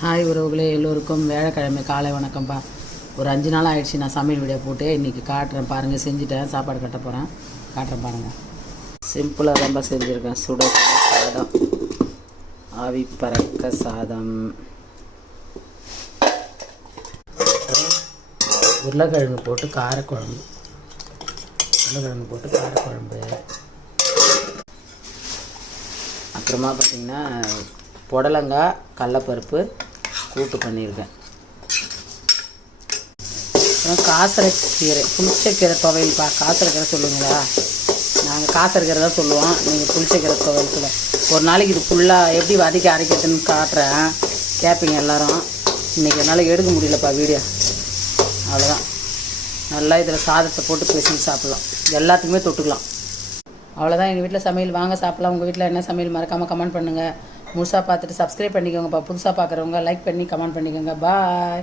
Hi உறவுகளே, எல்லோருக்கும் வியாழக்கிழமை காலை வணக்கம்ப்பா. ஒரு 5 நாள் ஆயிடுச்சு நான் சமையல் வீடியோ போட்டு. இன்றைக்கி காட்டுறேன் பாருங்கள். செஞ்சுட்டேன், சாப்பாடு கட்ட போகிறேன், காட்டுறேன் பாருங்கள். சிம்பிளாக ரொம்ப செஞ்சுருக்கேன். சுட சாதம், ஆவி பறக்க சாதம், உருளைக்கிழங்கு போட்டு காரக்குழம்பு, அப்புறமா பார்த்திங்கன்னா புடலங்காய் கடலப்பருப்பு கூட்டு பண்ணியிருக்கேன். அப்புறம் காசரைக்கீரை, புளிச்சக்கீரை துவையல்ப்பா. காசரைக்கீரை சொல்லுவீங்களா? நாங்கள் காசரைக்கீரை தான் சொல்லுவோம், நீங்கள் புளிச்சக்கீரை துவையல் சொல்ல. ஒரு நாளைக்கு இது ஃபுல்லாக எப்படி வதக்கி அரைக்கிறதுன்னு காட்டுறேன், கேட்பீங்க எல்லோரும். இன்றைக்கி என்னால் எடுக்க முடியலப்பா வீடியோ, அவ்வளோதான். நல்லா இதில் சாதத்தை போட்டு பேசி சாப்பிட்லாம், எல்லாத்துக்குமே தொட்டுக்கலாம். அவ்வளோதான். எங்கள் வீட்டில் சமையல், வாங்க சாப்பிட்லாம். உங்கள் வீட்டில் என்ன சமையல் மறக்காமல் கமெண்ட் பண்ணுங்கள். முழுசாக பார்த்துட்டு சப்ஸ்கிரைப் பண்ணிக்கோங்கப்பா. புதுசாக பார்க்குறவங்க லைக் பண்ணி கமெண்ட் பண்ணிக்கோங்க. பாய்.